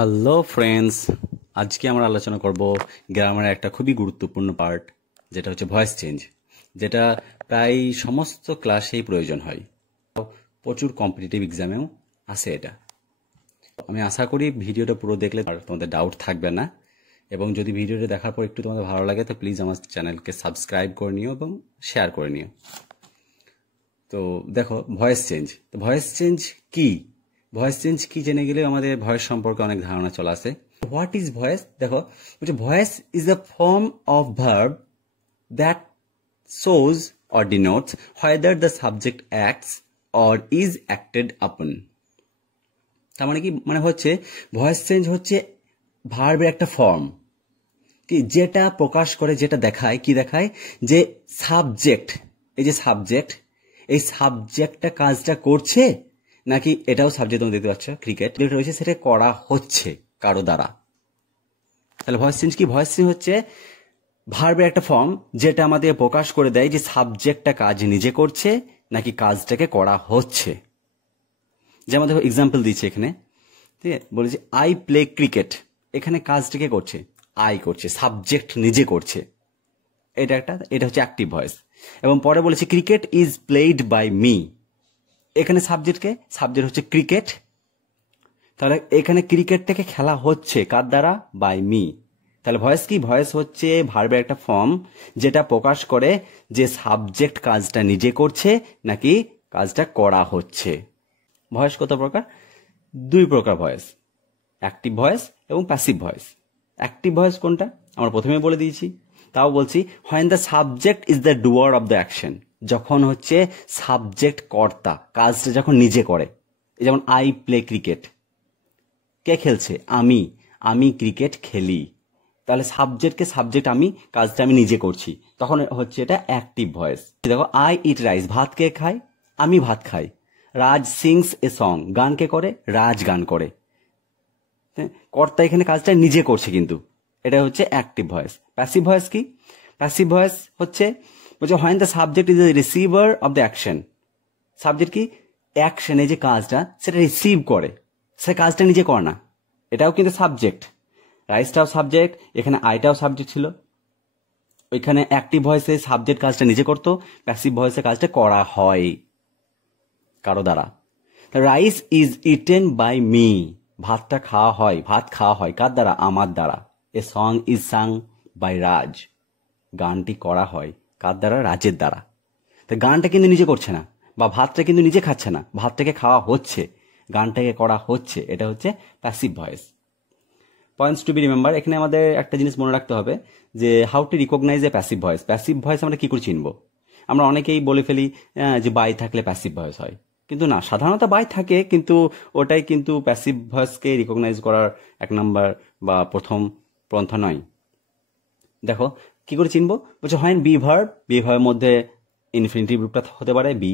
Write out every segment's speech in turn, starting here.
Hello friends, আজকে আমরা আলোচনা করব গ্রামারের একটা খুবই গুরুত্বপূর্ণ পার্ট, যেটা হচ্ছে ভয়েস চেঞ্জ, যেটা প্রায় সমস্ত ক্লাসেই প্রয়োজন হয়। প্রচুর কম্পিটিটিভ এক্সামেও আসে এটা। আমি আশা করি ভিডিওটা পুরো দেখলে তোমাদের ডাউট থাকবে না, এবং যদি ভিডিওটা দেখার পর একটু তোমাদের ভালো লাগে তো প্লিজ আমার চ্যানেলকে সাবস্ক্রাইব করে নিও এবং শেয়ার করে নিও। তো দেখো, ভয়েস চেঞ্জ কি ভয়েস চেঞ্জ কি জেনে গেলে আমাদের ভয়েস সম্পর্কে অনেক ধারণা চলে আসে। What is voice? দেখো, voice is a form of verb that shows or denotes whether the subject acts or is acted upon। তার মানে কি, মানে হচ্ছে ভয়েস চেঞ্জ হচ্ছে ভার্বের একটা ফর্ম কি, যেটা প্রকাশ করে, যেটা দেখায়, কি দেখায়, যে সাবজেক্ট, এই যে সাবজেক্ট, এই সাবজেক্টটা কাজটা করছে নাকি, এটাও সাবজেক্ট তুমি দেখতে পাচ্ছ, ক্রিকেট যেটা রয়েছে সেটা করা হচ্ছে কারো দ্বারা। তাহলে ভয়েস চেঞ্জ কি? ভয়েস চেঞ্জ হচ্ছে ভার্বের একটা ফর্ম, যেটা আমাদের প্রকাশ করে দেয় যে সাবজেক্টটা কাজ নিজে করছে নাকি কাজটাকে করা হচ্ছে। যেমন দেখো, এক্সাম্পল দিচ্ছি এখানে, ঠিক আছে, বলেছি আই প্লে ক্রিকেট। এখানে কাজটাকে করছে, আই করছে, সাবজেক্ট নিজে করছে, এটা হচ্ছে অ্যাক্টিভ ভয়েস। এবং পরে বলেছি cricket is played by me. এখানে সাবজেক্ট হচ্ছে ক্রিকেট, তাহলে এখানে ক্রিকেটটাকে খেলা হচ্ছে কার দ্বারা? By me. তাহলে ভয়েস কি? ভয়েস হচ্ছে ভার্বের একটা ফর্ম, যেটা প্রকাশ করে যে সাবজেক্ট কাজটা নিজে করছে নাকি কাজটা করা হচ্ছে। ভয়েস কত প্রকার? দুই প্রকার ভয়েস, অ্যাক্টিভ ভয়েস এবং প্যাসিভ ভয়েস। অ্যাক্টিভ ভয়েস কোনটা আমরা প্রথমে বলে দিয়েছি, তাও বলছি, when the subject is the doer of the action, যখন হচ্ছে সাবজেক্ট কর্তা কাজটা যখন নিজে করে। যেমন আই প্লে ক্রিকেট, কে খেলছে? আমি ক্রিকেট খেলি। তাহলে সাবজেক্ট আমি, কাজটা আমি নিজে করছি, তখন হচ্ছে এটা অ্যাক্টিভ ভয়েস। দেখো, আই ইট রাইস, ভাত কে খায়? আমি ভাত খাই। রাজ সিংস এ সং, গান কে করে? রাজ গান করে। কর্তা এখানে কাজটা নিজে করছে, কিন্তু এটা হচ্ছে অ্যাক্টিভ ভয়েস। প্যাসিভ ভয়েস কি? প্যাসিভ ভয়েস হচ্ছে when the subject is the receiver of the action। Subject কি? অ্যাকশনে যে কাজটা সেটা রিসিভ করে, সে কাজটা নিজে করে না, এটাও কিন্তু সাবজেক্ট। রাইসটাও সাবজেক্ট, এখানে আইটাও সাবজেক্ট ছিল। ওইখানে অ্যাক্টিভ ভয়েসে সাবজেক্ট কাজটা নিজে করতো, প্যাসিভ ভয়েসে কাজটা করা হয় কারো দ্বারা। Rice is eaten by me, ভাত খাওয়া হয় কার দ্বারা? আমার দ্বারা। A song is sung by Raj, গানটি করা হয় কার দ্বারা? রাজের দ্বারা। তো গানটা কিন্তু নিজে করছে না, বা ভাতটা কিন্তু নিজে খাচ্ছে না, ভাতটাকে খাওয়া হচ্ছে, গানটাকে করা হচ্ছে, এটা হচ্ছে passive voice. Points to be remember, এখানে আমাদের একটা জিনিস মনে রাখতে হবে যে how to recognise a passive voice. Passive voice আমরা কি করে চিনবো? আমরা অনেকেই বলে ফেলি যে বাই থাকলে প্যাসিভ ভয়েস হয়, কিন্তু না, সাধারণত বাই থাকে, কিন্তু ওটাই কিন্তু প্যাসিভ ভয়েসকে রিকগনাইজ করার এক নাম্বার বা প্রথম পন্থা নয়। দেখো কি করে চিনবো? বলছে হয় বি ভার্বের মধ্যে ইনফিনিটিভ রূপটা হতে পারে বি,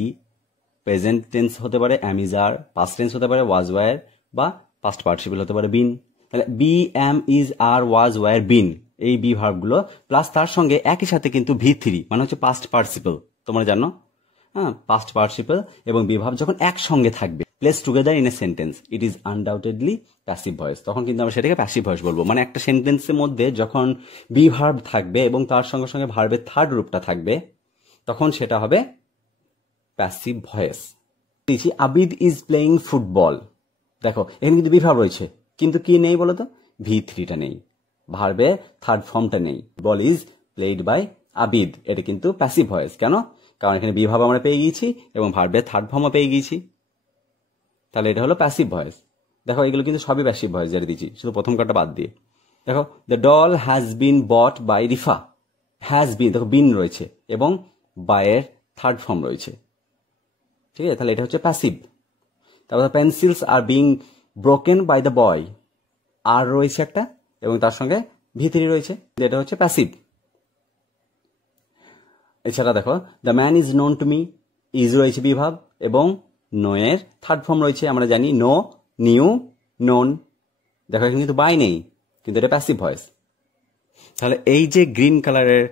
প্রেজেন্ট টেন্স হতে পারে am is are, past tense হতে পারে ওয়াজ ওয়ার, বা পাস্ট পার্টিসিপল হতে পারে বিন। তাহলে be, am, is, are, was, were, been, এই বি ভার্বগুলো প্লাস তার সঙ্গে একই সাথে কিন্তু V3 মানে হচ্ছে পাস্ট পার্টিসিপল, তোমরা জানো, হ্যাঁ, পাস্ট পার্টিসিপল এবং বি ভার্ব যখন একসঙ্গে থাকবে, place together in a sentence, it is undoubtedly passive voice, তখন কিন্তু আমরা সেটাকে প্যাসিভ ভয়েস বলবো। মানে একটা সেন্টেন্সের মধ্যে যখন বি ভার্ব থাকবে এবং তার সঙ্গে সঙ্গে ভার্বের থার্ড রূপটা থাকবে, তখন সেটা হবে passive voice. Abid is playing football. দেখো এখানে কিন্তু বি ভার্ব রয়েছে, কিন্তু কি নেই বলতো? V3টা নেই, ভার্বের থার্ড ফর্মটা নেই। বল ইজ প্লেড বাই আবিদ, এটা কিন্তু প্যাসিভ ভয়েস। কেন? কারণ এখানে বি ভার্ব আমরা পেয়ে গিয়েছি এবং ভার্বের থার্ড ফর্মও পেয়ে গিয়েছি, তাহলে এটা হলো প্যাসিভ ভয়েস। দেখো এগুলো কিন্তু সবই প্যাসিভ ভয়েস যেটা দিচ্ছি, শুধু প্রথম কার্ডটা বাদ দিয়ে। দেখো the doll has been bought by Rifa. Has been, দেখো বিন রয়েছে এবং বাইয়ের থার্ড ফর্ম রয়েছে, ঠিক আছে, তাহলে এটা হচ্ছে প্যাসিভ। তারপর pencils are being broken by the boy, আর রয়েছে একটা এবং তার সঙ্গে V3 রয়েছে, এটা হচ্ছে প্যাসিভ। এছাড়া দেখো the man is known to me, is রয়েছে বি ভার্ব এবং নো এর থার্ড ফর্ম রয়েছে, আমরা জানি নো, নিউ, নোন। দেখো এখানে কিন্তু বাই নেই, কিন্তু এটা প্যাসিভ ভয়েস। তাহলে এই যে গ্রিন কালারের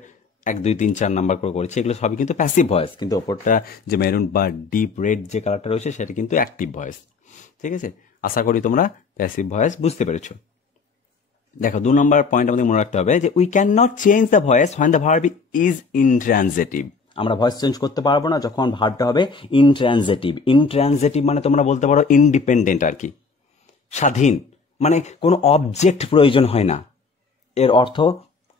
1 2 3 4 নাম্বার করে করেছি, এগুলো সবই কিন্তু প্যাসিভ ভয়েস, কিন্তু ওপরটা যে মেরুন বা ডিপ রেড যে কালারটা রয়েছে সেটা কিন্তু অ্যাক্টিভ ভয়েস, ঠিক আছে। আশা করি তোমরা প্যাসিভ ভয়েস বুঝতে পেরেছো। দেখো 2 নম্বর পয়েন্ট আমাদের মনে রাখতে হবে যে we can not change the voice when the verb is intransitive. আমরা ভয়েস চেঞ্জ করতে পারবো না যখন ভার্বটা হবে ইনট্রানজিটিভ। ইনট্রানজিটিভ মানে তোমরা বলতে পারো ইন্ডিপেন্ডেন্ট আর কি, স্বাধীন, মানে কোনো অবজেক্ট প্রয়োজন হয় না এর অর্থ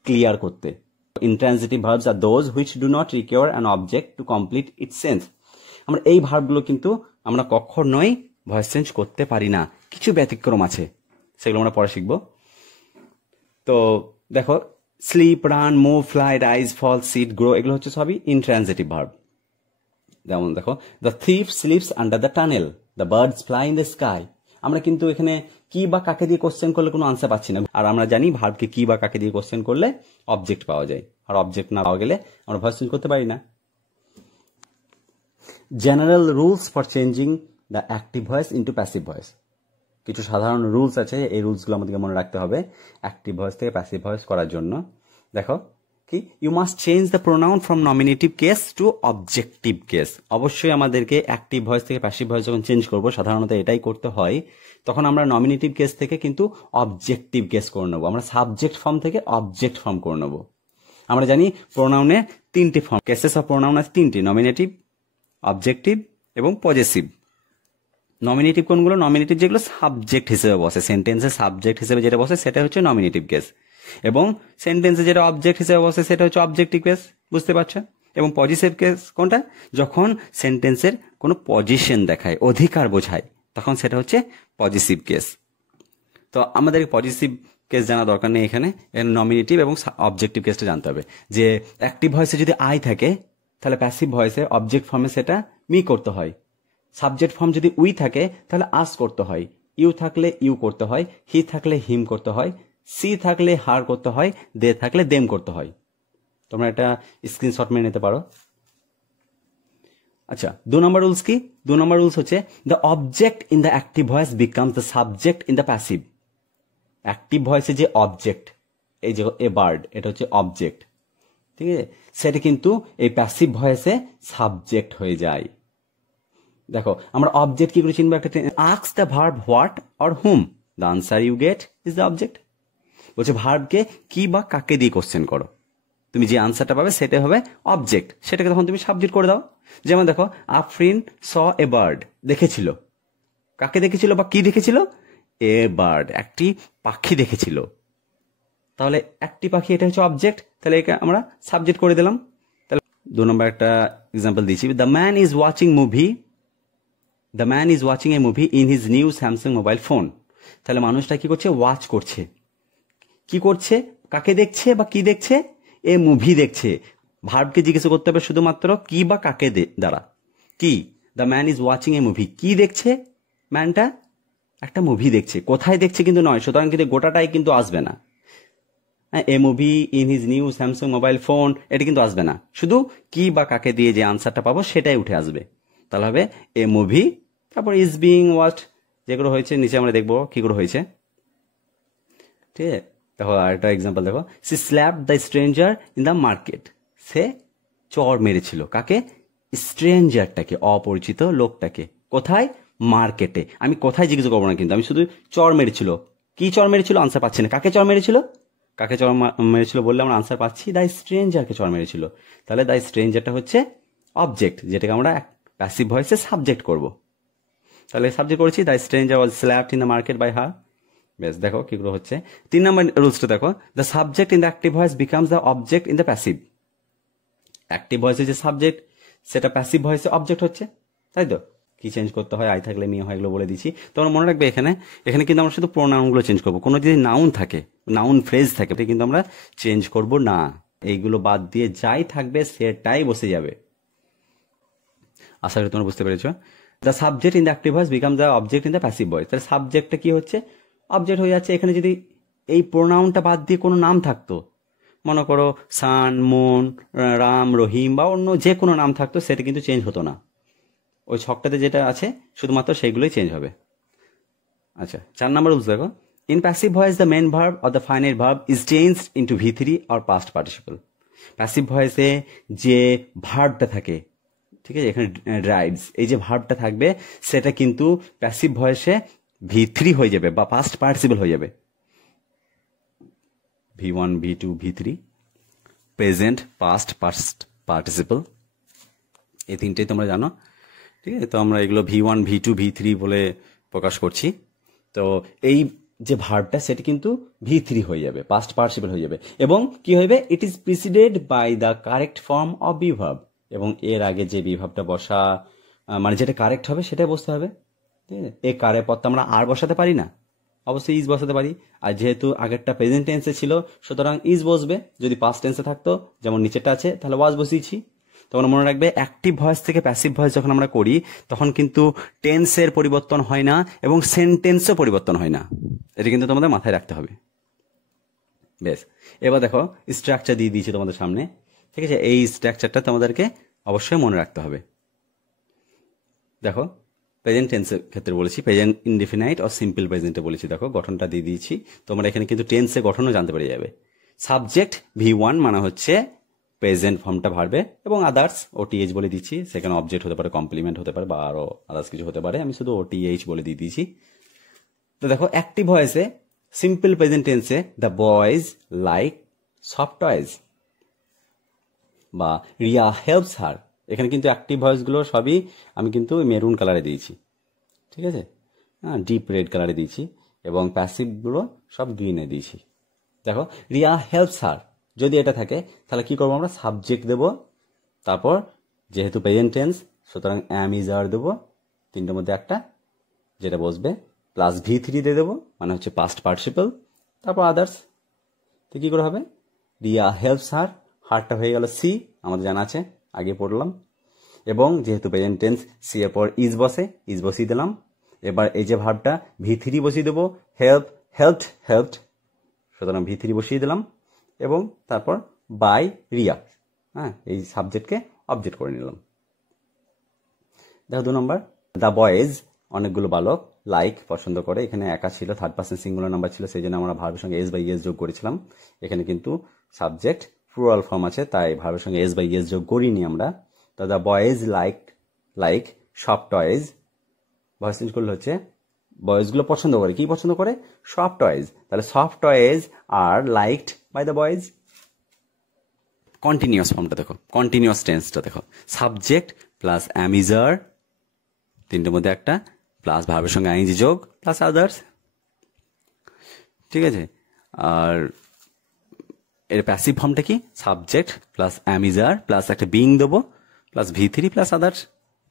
ক্লিয়ার করতে। Intransitive verbs are those which do not require an object to complete its sense. আমরা এই ভার্বগুলো কিন্তু আমরা কখনোই ভয়েস চেঞ্জ করতে পারি না, কিছু ব্যতিক্রম আছে, সেগুলো আমরা পরে শিখবো। তো দেখো sleep, run, move, fly, rise, fall, sit, grow, এগুলো হচ্ছে সবই ইনট্রানজিটিভ ভার্ব। যেমন দেখো the thief sleeps under the tunnel, the birds fly in the sky. আমরা কিন্তু এখানে কি বা কাকে দিয়ে কোশ্চেন করলে কোনো আনসার পাচ্ছি না, আর আমরা জানি ভার্বকে কি বা কাকে দিয়ে কোশ্চেন করলে অবজেক্ট পাওয়া যায়, আর অবজেক্ট না পাওয়া গেলে আমরা ভয়েস চেঞ্জ করতে পারি না। General rules for changing the active voice into passive voice. কিছু সাধারণ রুলস আছে, এই রুলসগুলো আমাদেরকে মনে রাখতে হবে অ্যাক্টিভ ভয়েস থেকে প্যাসিভ ভয়েস করার জন্য। দেখো কি, you must change the pronoun from nominative case to objective case. অবশ্যই আমাদেরকে অ্যাক্টিভ ভয়েস থেকে প্যাসিভ ভয়েস যখন চেঞ্জ করবো, সাধারণত এটাই করতে হয়, তখন আমরা নমিনেটিভ কেস থেকে কিন্তু অবজেক্টিভ কেস করে নেবো, আমরা সাবজেক্ট ফর্ম থেকে অবজেক্ট ফর্ম করে নেবো। আমরা জানি প্রোনাউনের 3টি ফর্ম, কেসেস অফ প্রোনাউন আছে 3টি, নমিনেটিভ, অবজেক্টিভ এবং পজেসিভ। নমিনেটিভ কোনগুলো? নমিনেটিভ যেগুলো সাবজেক্ট হিসেবে বসে, সেন্টেন্সের সাবজেক্ট হিসেবে যেটা বসে সেটা হচ্ছে নমিনেটিভ কেস, এবং সেন্টেন্সে যেটা অবজেক্ট হিসেবে বসে সেটা হচ্ছে অবজেক্টিভ কেস, বুঝতে পারছো? এবং পজিটিভ কেস কোনটা? যখন সেন্টেন্সের কোনো পজিশন দেখায়, অধিকার বোঝায়, তখন সেটা হচ্ছে পজিটিভ কেস। তো আমাদের পজিটিভ কেস জানা দরকার নেই, এখানে নমিনেটিভ এবং অবজেক্টিভ কেসটা জানতে হবে। যে অ্যাক্টিভ ভয়েসে যদি আই থাকে তাহলে প্যাসিভ ভয়েসে অবজেক্ট ফর্মে সেটা মি করতে হয়, সাবজেক্ট ফর্ম যদি উই থাকে তাহলে আস করতে হয়, ইউ থাকলে ইউ করতে হয়, হি থাকলে হিম করতে হয়, সি থাকলে হার করতে হয়, দে থাকলে দেম করতে হয়। তোমরা এটা স্ক্রিনশট মেরে নিতে পারো। আচ্ছা, 2 নম্বর রুলস কি? 2 নম্বর রুলস হচ্ছে the object in the active voice becomes the subject in the passive. Active ভয়েসে যে অবজেক্ট, এই যে এ বার্ড, এটা হচ্ছে অবজেক্ট, ঠিক আছে, সেটা কিন্তু এই প্যাসিভ ভয়েসে সাবজেক্ট হয়ে যায়। দেখো আমরা অবজেক্ট কি করে চিনবো? একটা ask the verb what or whom, the answer you get is the object. বলছে ভার্বকে কি বা কাকে দিয়ে কোশ্চেন করো, তুমি যে আনসারটা পাবে সেটা হবে অবজেক্ট, সেটাকে তখন তুমি সাবজেক্ট করে দাও। যেমন দেখো আফরিন স এ বার্ড, দেখেছিল, কাকে দেখেছিল বা কি দেখেছিল? এ বার্ড, একটি পাখি দেখেছিল। তাহলে একটি পাখি, এটা হচ্ছে অবজেক্ট, তাহলে একে আমরা সাবজেক্ট করে দিলাম। তাহলে 2 নম্বর একটা এক্সাম্পল দিচ্ছি, the man is watching movie, the man is watching a movie in his new Samsung mobile phone. তাহলে মানুষটা কি করছে? ওয়াচ করছে। কি করছে? কাকে দেখছে বা কি দেখছে? এ মুভি দেখছে। ভার্বকে জিজ্ঞেস করতে হবে শুধুমাত্র কি বা কাকে দ্বারা। কি? The man is watching a movie, কি দেখছে ম্যানটা? একটা মুভি দেখছে। কোথায় দেখছে কিন্তু নয়, সুতরাং কিন্তু গোটাটাই কিন্তু আসবে না। এ movie in his new Samsung mobile phone, এটা কিন্তু আসবে না, শুধু কি বা কাকে দিয়ে যে আনসারটা পাবো সেটাই উঠে আসবে। তাহলে হবে এ মুভি, তারপর ইজ বিং ওয়াচড, যেগুলো হয়েছে নিচে আমরা দেখবো কি করে হয়েছে, ঠিক আছে। দেখো আরেকটা এক্সাম্পল দেখো, she slapped the stranger in the market, সে চর মেরেছিল, কাকে? স্ট্রেঞ্জারটাকে, অপরিচিত লোকটাকে। কোথায়? মার্কেটে। আমি কোথায় জিজ্ঞেস করবো না কিন্তু, আমি শুধু চর মেরেছিল। কি চর মেরেছিল? আনসার পাচ্ছি না। কাকে চর মেরেছিল? কাকে চর মেরেছিল বললে আমরা আনসার পাচ্ছি, দ্য স্ট্রেঞ্জারকে চর মেরেছিল। তাহলে দ্য স্ট্রেঞ্জারটা হচ্ছে অবজেক্ট, যেটাকে আমরা প্যাসিভ ভয়েসে সাবজেক্ট করব। তাহলে সাবজেক্ট করেছি, the stranger was slapped in the market by her. বেশ, দেখো কিগুলো হচ্ছে। 3 নম্বর রুলসটা দেখো, the subject in the active voice becomes the object in the passive. Active ভয়েসে যে সাবজেক্ট সেটা প্যাসিভ ভয়েসে অবজেক্ট হচ্ছে, তাই তো? কি চেঞ্জ করতে হয়? আই থাকলে মি হয়, এগুলো বলে দিচ্ছি। তোমরা মনে রাখবে এখানে কিন্তু আমরা শুধু প্রোনাউনগুলো চেঞ্জ করবো। কোনো যদি নাউন থাকে, নাউন ফ্রেজ থাকে, এটা কিন্তু আমরা চেঞ্জ করব না। এইগুলো বাদ দিয়ে যাই থাকবে সেটাই বসে যাবে। আশা করি তোমরা বুঝতে পেরেছো। The subject in the active voice become the object in the passive voice. তাহলে সাবজেক্টটা কি হচ্ছে? অবজেক্ট হয়ে যাচ্ছে। এখানে যদি এই প্রোনাউনটা বাদ দিয়ে কোনো নাম থাকতো, মনে করো সান, মুন, রাম, রহিম বা অন্য যে কোনো নাম থাকতো, সেটা কিন্তু চেঞ্জ হতো না। ওই ছকটাতে যেটা আছে শুধুমাত্র সেইগুলোই চেঞ্জ হবে। আচ্ছা, 4 নম্বর রুলস দেখো, in passive voice the main verb or the finite verb is changed into V3 or past participle. Passive ভয়েসে যে ভার্বটা থাকে, ঠিক আছে, এখানে ড্রাইভস, এই যে ভার্বটা থাকবে সেটা কিন্তু প্যাসিভ ভয়েসে V3 হয়ে যাবে বা পাস্ট পার্টিসিপল হয়ে যাবে। V1, V2, V3, present, past, past participle, এই তিনটেই তোমরা জানো। ঠিক আছে, তো আমরা এগুলো V1, V2, V3 বলে প্রকাশ করছি। তো এই যে ভার্বটা সেটা কিন্তু V3 হয়ে যাবে, পাস্ট পার্টিসিপল হয়ে যাবে, এবং কি হবে, it is preceded by the correct form of be verb, এবং এর আগে যে বি ভার্বটা বসা মানে যেটা কারেক্ট হবে সেটাই বসতে হবে। ঠিক আছে, এ কারে পর তো আমরা আর বসাতে পারি না, অবশ্যই ইজ বসাতে পারি। আর যেহেতু আগেরটা প্রেজেন্ট টেন্সে ছিল সুতরাং ইজ বসবে। যদি পাস্ট টেন্সে থাকতো যেমন নিচেরটা আছে তাহলে ওয়াজ বসিয়েছি। তখন মনে রাখবে অ্যাক্টিভ ভয়েস থেকে প্যাসিভ ভয়েস যখন আমরা করি তখন কিন্তু টেন্সের পরিবর্তন হয় না এবং সেন্টেন্সও পরিবর্তন হয় না, এটা কিন্তু তোমাদের মাথায় রাখতে হবে। বেশ, এবার দেখো স্ট্রাকচার দিয়ে দিয়েছি তোমাদের সামনে। ঠিক আছে, এই স্ট্রাকচারটা তোমাদেরকে অবশ্যই মনে রাখতে হবে। দেখো প্রেজেন্ট টেন্সের ক্ষেত্রে বলেছি, প্রেজেন্ট ইনডিফিনাইট আর সিম্পল প্রেজেন্টে বলেছি। দেখো গঠনটা দিয়ে দিয়েছি, তোমরা এখানে কিন্তু টেন্সের গঠনও জানতে পেরে যাবে। সাবজেক্ট V1 মানে হচ্ছে প্রেজেন্ট ফর্মটা ভার্বে, এবং আদার্স OTH বলে দিচ্ছি। সেখানে অবজেক্ট হতে পারে, কমপ্লিমেন্ট হতে পারে, বা আরো আদার্স কিছু হতে পারে, আমি শুধু OTH বলে দিয়ে দিয়েছি। তো দেখো অ্যাক্টিভ ভয়েসে সিম্পল প্রেজেন্ট টেন্সে the boys like soft toys, বা রিয়া হেল্পস হার। এখানে কিন্তু অ্যাক্টিভ ভয়েসগুলো সবই আমি কিন্তু মেরুন কালারে দিয়েছি। ঠিক আছে, হ্যাঁ, ডিপ রেড কালারে দিয়েছি, এবং প্যাসিভগুলো সব গ্রিনে দিয়েছি। দেখো রিয়া হেল্পস হার, যদি এটা থাকে তাহলে কি করবো আমরা, সাবজেক্ট দেব, তারপর যেহেতু প্রেজেন্ট টেন্স সুতরাং অ্যাম ইজ আর দেবো, তিনটের মধ্যে একটা যেটা বসবে, প্লাস V3 দিয়ে দেবো, মানে হচ্ছে পাস্ট পার্টিসিপল, তারপর আদার্স। তো কি করে হবে, রিয়া হেল্পস হার, হারটা হয়ে গেল সি, আমাদের জানা আছে, আগে পড়লাম, এবং যেহেতু প্রেজেন্ট টেন্স সি এর পর ইজ বসে, ইজ বসিয়ে দিলাম। এবার এই যে ভার্বটা V3 বসিয়ে দেবো, হেল্প, হেল্পড, হেল্পড, সুতরাং V3 বসিয়ে দিলাম, এবং তারপর বাই রিয়া, হ্যাঁ, এই সাবজেক্টকে অবজেক্ট করে নিলাম। দেখো 2 নম্বর, দ্য বয়েজ, অনেকগুলো বালক, লাইক পছন্দ করে, এখানে একা ছিল, থার্ড পার্সন সিঙ্গুলার নাম্বার ছিল, সেই জন্য আমরা ভার্বের সঙ্গে এস বাই এস যোগ করেছিলাম। এখানে কিন্তু সাবজেক্ট প্লুরাল ফর্ম আছে, তাই ভার্বের সঙ্গে এস বাই এস যোগ করিনি আমরা। তো the boys like soft toys, voice change করলে হচ্ছে বয়েজগুলো পছন্দ করে, কি পছন্দ করে, সফট টয়েজ, তাহলে soft toys are liked by the boys. Continuous ফর্মটা দেখো, কন্টিনিউয়াস টেন্সটা দেখো, সাবজেক্ট প্লাস অ্যামিজার, তিনটের মধ্যে একটা, প্লাস ভার্বের সঙ্গে আইএনজি যোগ, প্লাস আদার্স। ঠিক আছে, আর এর প্যাসিভ ফর্মটা কি, সাবজেক্ট প্লাস অ্যামিজার প্লাস একটা বিং দেবো, প্লাস V3 প্লাস আদার্স।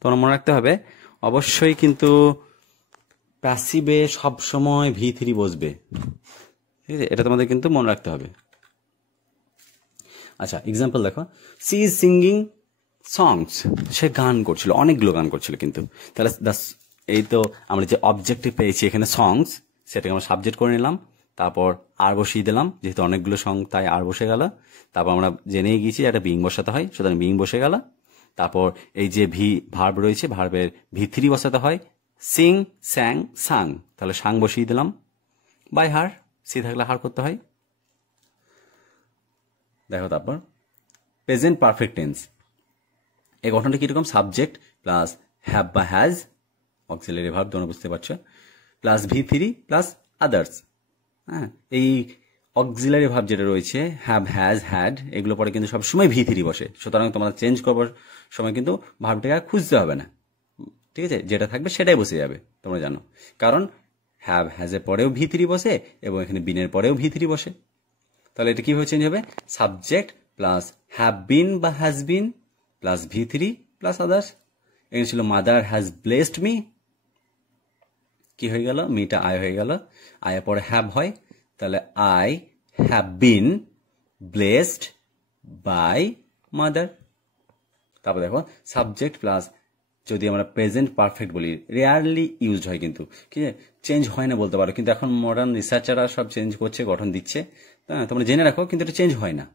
তোমরা মনে রাখতে হবে অবশ্যই কিন্তু প্যাসিভে সবসময় V3 বসবে। ঠিক আছে, এটা তোমাদের কিন্তু মনে রাখতে হবে। আচ্ছা, এক্সাম্পল দেখো, সি ইজ সিঙ্গিং সংস, সে গান করছিল, অনেকগুলো গান করছিল, কিন্তু তাহলে এই তো আমরা যে অবজেক্টিভ পেয়েছি এখানে সংস, সেটাকে আমরা সাবজেক্ট করে নিলাম, তারপর আর বসিয়ে দিলাম, যেহেতু অনেকগুলো সং তাই আর বসে গেল। তারপর আমরা জেনেই গিয়েছি একটা বিং বসাতে হয়, সুতরাং বিং বসে গেল। তারপর এই যে ভার্ব রয়েছে, ভার্বের V3 বসাতে হয়, সিং, স্যাং, সাং, তাহলে সাং বসিয়ে দিলাম, বাই হার, সি থাকলে হার করতে হয়। দেখো তারপর প্রেজেন্ট পারফেক্ট টেন্স, এই গঠনটা কিরকম, সাবজেক্ট প্লাস হ্যাভ বা হ্যাজ, অক্সিলারি ভার্ব তোমরা বুঝতে পারছো, প্লাস V3 প্লাস আদার্স। হ্যাঁ, এই অক্সিলারি ভার্ব যেটা রয়েছে, হ্যাভ, হ্যাজ, হ্যাড, এগুলো পরে কিন্তু সবসময় V3 বসে, সুতরাং তোমরা চেঞ্জ করবার সময় কিন্তু ভার্বটাকে আর খুঁজতে হবে না। ঠিক আছে, যেটা থাকবে সেটাই বসে যাবে, তোমরা জানো, কারণ হ্যাভ, হ্যাজের পরেও V3 বসে, এবং এখানে বিনের পরেও V3 বসে। তাহলে এটা কিভাবে চেঞ্জ হবে, সাবজেক্ট প্লাস হ্যাভ বিন বা has been plus V3 plus others. এখানে ছিল মাদার হ্যাজ ব্লেসড মি, কি হয়ে গেল, মিটা আই হয়ে গেল, আয়ের পরে হ্যাভ হয়, তাহলে I have been blessed by mother. তারপর দেখো সাবজেক্ট প্লাস, যদি আমরা প্রেজেন্ট পারফেক্ট বলি, রেয়ারলি ইউজড হয়, কিন্তু কি চেঞ্জ হয় না বলতে পারো, কিন্তু এখন মডার্ন রিসার্চাররা সব চেঞ্জ করছে, গঠন দিচ্ছে, তোমরা জেনে রাখো, কিন্তু এটা চেঞ্জ হয় না,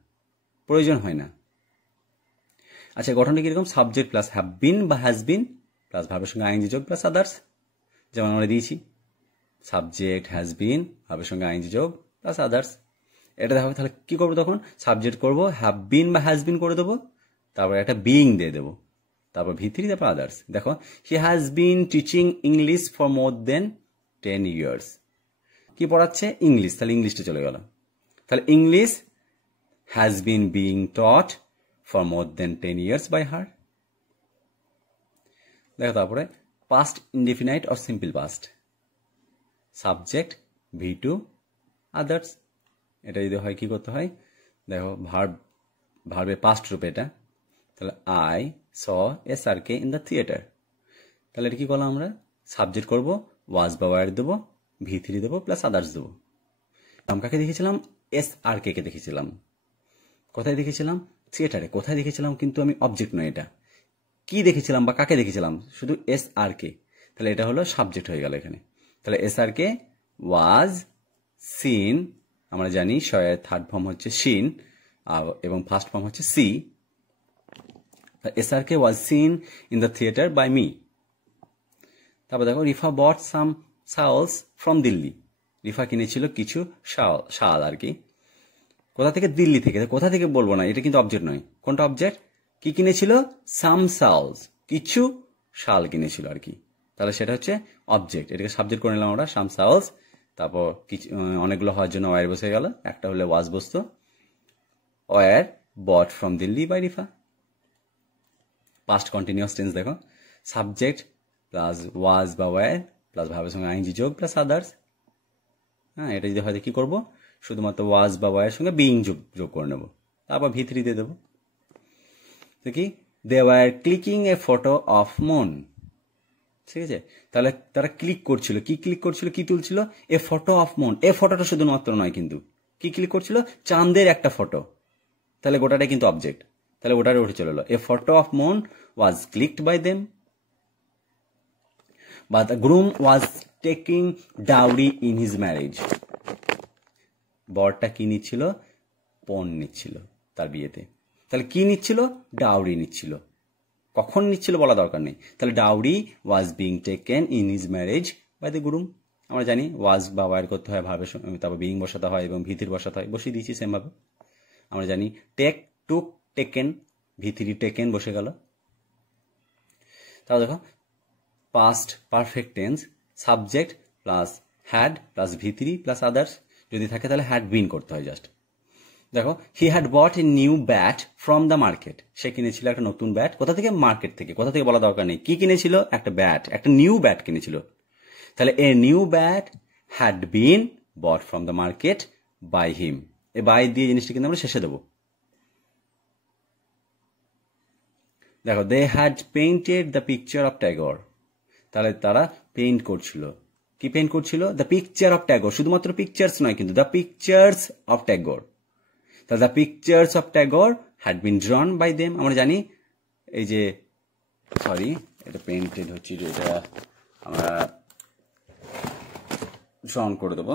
প্রয়োজন হয় না। আচ্ছা, গঠনটা কিরকম, সাবজেক্ট প্লাস হ্যাভ বিন বা হ্যাজ বিন প্লাস ভার্বের সঙ্গে আইএনজি যোগ প্লাস আদার্স, যেমন আমরা দিয়েছি, সাবজেক্ট হ্যাজ বিন, ভার্বের সঙ্গে আইএনজি যোগ প্লাস আদার্স। এটা দেখো, তাহলে কি করবো, তখন সাবজেক্ট করবো হ্যাভ বিন বা হ্যাজ বিন করে দেবো, তারপর একটা বিইং দিয়ে দেবো, তারপর V3, তারপর আদার্স। দেখো, he has been teaching English for more than 10 years। কি পড়াচ্ছে? ইংলিশ। তাহলে ইংলিশটা চলে গেল। তাহলে English has been being taught for more than 10 years by her। দেখো তারপরে past indefinite or simple past, subject V2 others। এটা যদি হয় কি করতে হয়? দেখো ভার্বের পাস্ট রূপে এটা, তাহলে I saw SRK in the theatre. তাহলে এটা কি করলাম আমরা? সাবজেক্ট করব, ওয়াজ বা ওয়ার দেবো, V3 দেবো প্লাস আদার্স দেবো। নাম কাকে দেখেছিলাম? SRK কে দেখেছিলাম। কোথায় দেখেছিলাম? থিয়েটারে। কোথায় দেখেছিলাম? কিন্তু আমি অবজেক্ট নয়, এটা কি দেখেছিলাম বা কাকে দেখেছিলাম? শুধু SRK। তাহলে এটা হলো সাবজেক্ট হয়ে গেল এখানে। তাহলে SRK ওয়াজ সিন, আমরা জানি শয়ের থার্ড ফর্ম হচ্ছে সিন এবং ফার্স্ট ফর্ম হচ্ছে see. SRK was seen in the theatre by me. তারপর দেখো Rifa bought some shawls from Delhi. রিফা কিনেছিল কিছু শাল আর কি। কোথা থেকে? দিল্লি থেকে। কোথা থেকে বলবো না, এটা কিন্তু অবজেক্ট নয়। কোনটা অবজেক্ট? কি কিনেছিল? সাম শালস, কিছু শাল কিনেছিল আর কি। তাহলে সেটা হচ্ছে অবজেক্ট। এটাকে সাবজেক্ট করে নিলাম আমরা, সাম শালস। তারপর কিছু অনেকগুলো হওয়ার জন্য ওয়ার বসে গেল। একটা হলে ওয়াজ বসতো, were bought from Delhi by Rifa. Past continuous tense দেখো, সাবজেক্ট প্লাস ওয়াজ বা ওয়ার প্লাস ভাবের সঙ্গে আইনজি যোগ প্লাস আদার্স। হ্যাঁ, এটা যদি হয় কি করব? শুধুমাত্র ওয়াজ বা ওয়ার সঙ্গে বিইং যোগ করে নেব, তারপর V3 দিয়ে দেবো। তো কি? They were clicking a photo of moon. ঠিক আছে, তাহলে তারা ক্লিক করছিল। কি ক্লিক করছিল? কি তুলছিল? এ ফটো অফ মুন। এ ফটোটা শুধুমাত্র নয়, কিন্তু কি ক্লিক করছিল? চাঁদের একটা ফটো। তাহলে গোটাটাই কিন্তু অবজেক্ট। তাহলে ওটারে উঠে চলে এলো। A photo of moon was clicked by them. বা the groom was taking dowry in his marriage. বরটা কি নিচ্ছিল? পণ নিচ্ছিল তার বিয়েতে। তাহলে কি নিচ্ছিল? ডাউরি নিচ্ছিল। কখন নিচ্ছিল বলা দরকার নেই। তাহলে dowry was being taken in his marriage by the groom. আমরা জানি ওয়াজ বা ওয়ার করতে হয় ভাবে, তারপর বিং বসাতে হয় এবং V3 বসাতে হয়। বসিয়ে দিয়েছি সেম ভাবে। আমরা জানি টেক, টুক, টেকেন, V3 টেকেন বসে গেল। তাহলে দেখো past perfect tense, subject plus had plus V3 plus others. যদি থাকে তাহলে হ্যাড বিন করতে হয় জাস্ট। দেখো he had bought a new bat from the market. সে কিনেছিল একটা নতুন ব্যাট। কোথা থেকে? মার্কেট থেকে। কোথা থেকে বলা দরকার নেই। কি কিনেছিল? একটা ব্যাট, একটা নিউ ব্যাট কিনেছিল। তাহলে a new bat had been bought from the market by him. A by দিয়ে জিনিসটা কিন্তু আমরা শেষে দেবো। দেখো they had painted the picture of Tagore. তাহলে তারা পেইন্ট করছিল। কি পেইন্ট করছিল? The picture of Tagore. শুধুমাত্র পিকচার্স নয় কিন্তু, দ্য পিকচার্স অফ ট্যাগর। তাহলে the pictures of Tagore had been drawn by them. আমরা জানি এই যে, সরি এটা পেইন্টেড হচ্ছে, এটা আমরা ড্রন করে দেবো।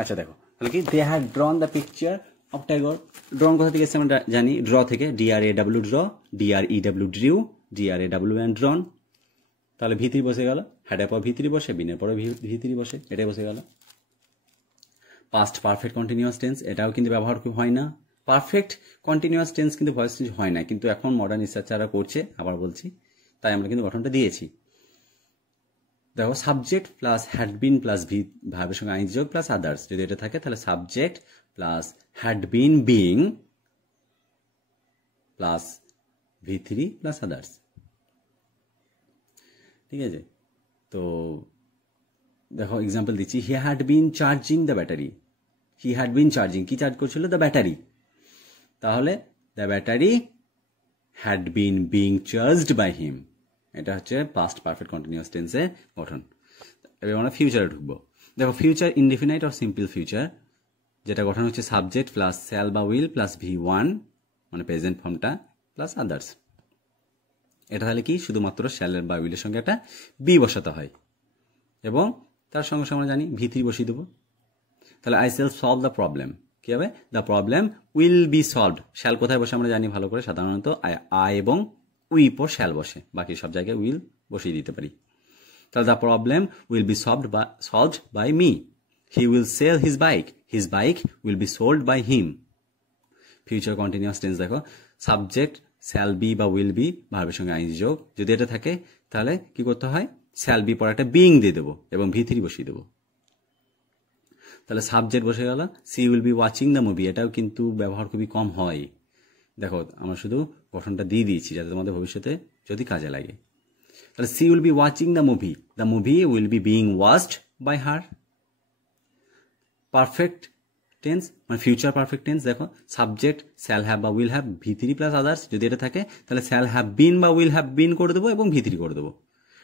আচ্ছা দেখো, তাহলে কি? They had drawn the picture of Tagore. Drawn কোথা থেকে এসেছে আমরা জানি, ড্র থেকে। DRAW draw, DREW drew, DRAWN drawn. তাহলে V3 বসে গেল। হ্যাডের পর V3 বসে, বিনের পরে V3 বসে, এটাই বসে গেল। পাস্ট পারফেক্ট কন্টিনিউয়াস টেন্স, এটাও কিন্তু ব্যবহার হয় না। পারফেক্ট কন্টিনিউয়াস টেন্স কিন্তু ভয়েস চেঞ্জ হয় না, কিন্তু এখন মডার্ন রিসার্চাররা করছে, আবার বলছি, তাই আমরা কিন্তু গঠনটা দিয়েছি। দেখো subject plus had been plus ভার্বের সঙ্গে আইনজি যোগ প্লাস আদার্স। যদি এটা থাকে তাহলে subject plus had been being plus V3 plus others. ঠিক আছে, তো দেখো এক্সাম্পল দিচ্ছি। He had been charging the battery. He had been charging, কি চার্জ করছিল? The battery. তাহলে the battery had been being charged by him. এটা হচ্ছে পাস্ট পারফেক্ট কন্টিনিউয়াস টেন্সে গঠন। এবার আমরা ফিউচারে ঢুকবো। দেখো ফিউচার ইনডিফিনাইট আর সিম্পল ফিউচার, যেটা গঠন হচ্ছে সাবজেক্ট প্লাস শ্যাল বা উইল প্লাস V1 মানে প্রেজেন্ট ফর্মটা প্লাস আদার্স। এটা তাহলে কি? শুধুমাত্র শ্যালের বা উইলের সঙ্গে একটা বি বসাতে হয় এবং তার সঙ্গে সঙ্গে আমরা জানি V3 বসিয়ে দেবো। তাহলে I shall solve the problem. কি হবে? The problem will be solved. Shall কোথায় বসে আমরা জানি ভালো করে, সাধারণত আই এবং উই পর শ্যাল বসে, বাকি সব জায়গায় উইল বসিয়ে দিতে পারি। তাহলে the problem will be solved by me. He will sell his bike. His bike will be sold by him. Future continuous tense দেখো, সাবজেক্ট শ্যাল বি বা উইল বি ভার্বের সঙ্গে আইএনজি যোগ, যদি এটা থাকে তাহলে কি করতে হয়, শ্যাল বি পর একটা বিইং দিয়ে দেবো এবং V3 বসিয়ে দেবো। তাহলে সাবজেক্ট বসে গেল, she will be watching the movie, এটাও কিন্তু ব্যবহার খুবই কম হয়। দেখো আমরা শুধু গঠনটা দিয়ে দিয়েছি যাতে তোমাদের ভবিষ্যতে যদি কাজে লাগে। তাহলে she will be watching the movie will be being watched by her. Perfect tense মানে ফিউচার পারফেক্ট টেন্স, দেখো সাবজেক্ট শ্যাল হ্যাভ বা will have V3 plus others, যদি এটা থাকে তাহলে শ্যাল হ্যাভ বিন বা উইল হ্যাভ বিন করে দেবো এবং V3 করে দেবো।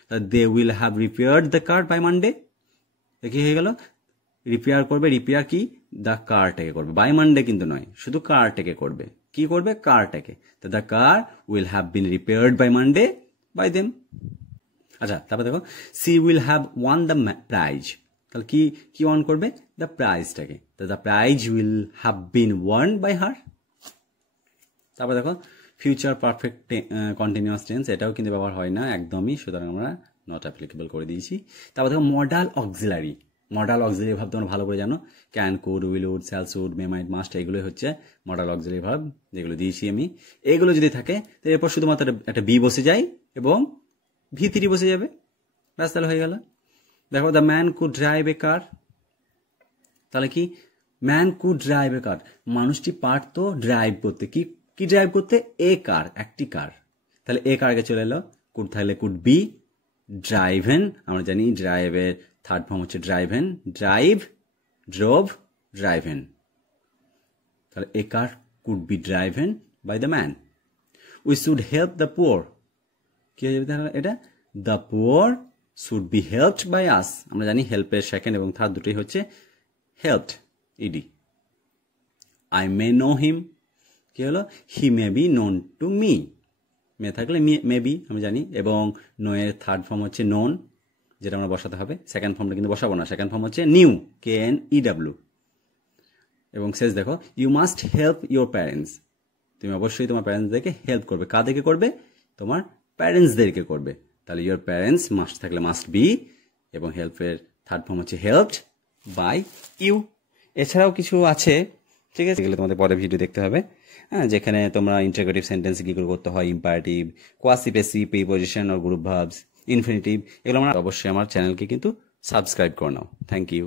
তাহলে they will have repaired the car by Monday, কি হয়ে গেল, রিপেয়ার করবে, রিপেয়ার কি দ্য কারটাকে করবে, বাই মানডে কিন্তু নয়, শুধু কারটাকে করবে, কি করবে কারটাকে। তো the car will have been repaired by Monday by them. আচ্ছা তারপর দেখো she will have won the prize, তাহলে কি কি ওয়ান করবে, দ্য প্রাইজটাকে, তো the prize will have been won by her. তারপর দেখো ফিউচার পারফেক্ট কন্টিনিউয়াস টেন্স, এটাও কিন্তু ব্যবহার হয় না একদমই, সুতরাং আমরা নট অ্যাপ্লিকেবল করে দিয়েছি। তারপর দেখো মডাল অক্সিলারি ভাব তোমরা ভালো করে জানো, can, could, will, would, shall, should, may, might, must, এগুলোই হচ্ছে মডাল অক্সিলারি ভাব, যেগুলো দিয়েছি আমি। এগুলো যদি থাকে তো এরপর শুধুমাত্র একটা বি বসে যায় এবং V3 বসে যাবে, ব্যাস তাহলে হয়ে গেল। দেখো দ্য ম্যান কুড ড্রাইভ এ কার, তাহলে কি ম্যান কুড ড্রাইভ এ কার, মানুষটি পারতো ড্রাইভ করতে, কি কি ড্রাইভ করতে, এ কার, একটি কার। তাহলে এ কার আগে চলে এলো, কুড থাকলে কুড বি, ড্রাইভেন, আমরা জানি ড্রাইভের থার্ড ফর্ম হচ্ছে ড্রাইভেন, ড্রাইভ, ড্রোভ, ড্রাইভেন। তাহলে a car could be driven by the man. We should help the poor, কি হয়ে যাবে তাহলে এটা, the poor should be helped by us, আমরা জানি হেল্পের সেকেন্ড এবং থার্ড দুটোই হচ্ছে helped, E D. I may know him, কি হলো, he may be known to me, may থাকলে মে বি আমি জানি, এবং নো এর থার্ড ফর্ম হচ্ছে নোন, যেটা আমরা বসাতে হবে, সেকেন্ড ফর্মটা কিন্তু বসাবো না, সেকেন্ড ফর্ম হচ্ছে নিউ, KNEW। এবং শেষ দেখো you must help your parents, তুমি অবশ্যই তোমার প্যারেন্টসদেরকে হেল্প করবে, কাদেরকে করবে, তোমার প্যারেন্টসদেরকে করবে। তাহলে ইউর প্যারেন্টস মাস্ট থাকলে মাস্ট বি, এবং হেল্পের থার্ড ফর্ম হচ্ছে হেল্পড বাই ইউ। এছাড়াও কিছু আছে, ঠিক আছে, এগুলো তোমাদের পরে ভিডিও দেখতে হবে, হ্যাঁ, যেখানে তোমরা ইন্টারোগেটিভ সেন্টেন্স কি করে করতে হয়, ইম্পারেটিভ, কোয়াসিপেসিভ, প্রিপোজিশন আর গ্রুপ ভার্বস, ইনফিনিটিভ, এগুলো আমরা অবশ্যই আমার চ্যানেলকে কিন্তু সাবস্ক্রাইব করে নাও। Thank you.